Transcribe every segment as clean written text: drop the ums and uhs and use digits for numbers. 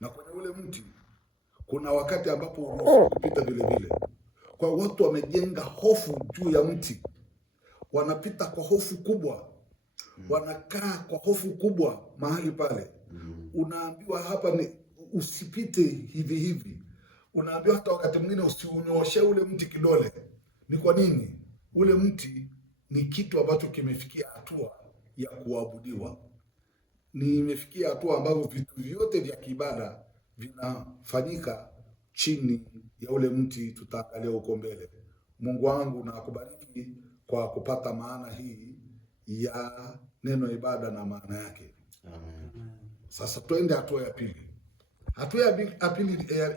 na kwenye ule mti kuna wakati ambapo uruhusiwi kupita vile vile. Kwa watu wamejenga hofu juu ya mti, wanapita kwa hofu kubwa, wanakaa kwa hofu kubwa mahali pale. Unaambiwa hapa ni usipite hivi hivi, unaambiwa hata wakati mwingine usiunyoshe ule mti kidole. Ni kwa nini? Ule mti ni kitu ambacho kimefikia hatua ya kuabudiwa, ni imefikia hatua ambapo vitu vyote vya kiibada vinafanyika chini ya ule mti. Tutaangalia huko mbele. Mungu wangu na akubariki kwa kupata maana hii ya neno ibada na maana yake. Amen. Sasa twende hatua ya pili. Hatua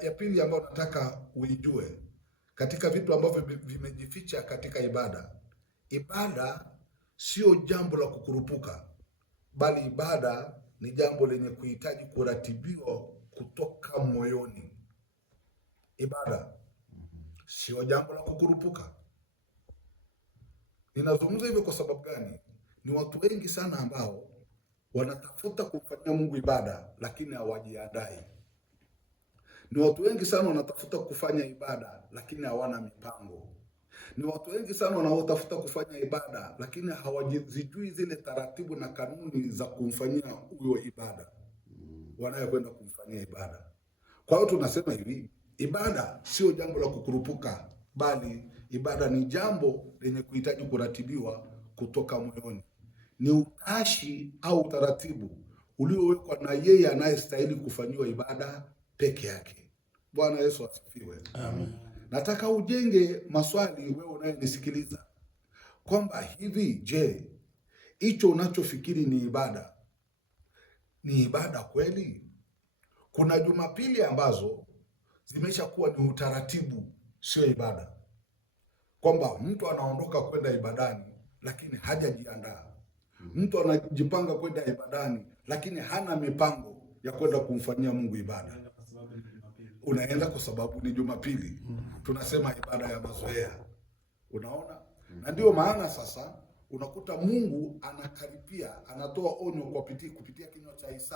ya pili ambayo nataka uijue katika vitu ambavyo vimejificha katika ibada. Ibada sio jambo la kukurupuka, bali ibada ni jambo lenye kuhitaji kuratibiwa kutoka moyoni. Ibada sio jambo la kukurupuka. Ninazungumza hivyo kwa sababu gani? Ni watu wengi sana ambao wanatafuta kumfanyia Mungu ibada lakini hawajiandai. Ni watu wengi sana wanatafuta kufanya ibada lakini hawana mipango. Ni watu wengi sana wanaotafuta kufanya ibada lakini hawajijui zile taratibu na kanuni za kumfanyia huyo ibada wanayokwenda kumfanyia ibada. Kwa hiyo tunasema hivi, ibada sio jambo la kukurupuka, bali ibada ni jambo lenye kuhitaji kuratibiwa kutoka moyoni. Ni utashi au utaratibu uliowekwa na yeye anayestahili kufanyiwa ibada peke yake. Bwana Yesu asifiwe. Amen. Nataka ujenge maswali wewe unayenisikiliza kwamba hivi, je, hicho unachofikiri ni ibada kweli? Kuna Jumapili ambazo zimeshakuwa ni utaratibu, sio ibada, kwamba mtu anaondoka kwenda ibadani lakini hajajiandaa. Mtu anajipanga kwenda ibadani lakini hana mipango ya kwenda kumfanyia Mungu ibada. Unaenda kwa sababu ni Jumapili. Tunasema ibada ya mazoea. Unaona? Na ndio maana sasa unakuta Mungu anakaripia, anatoa onyo kupitia kinywa cha Isaya.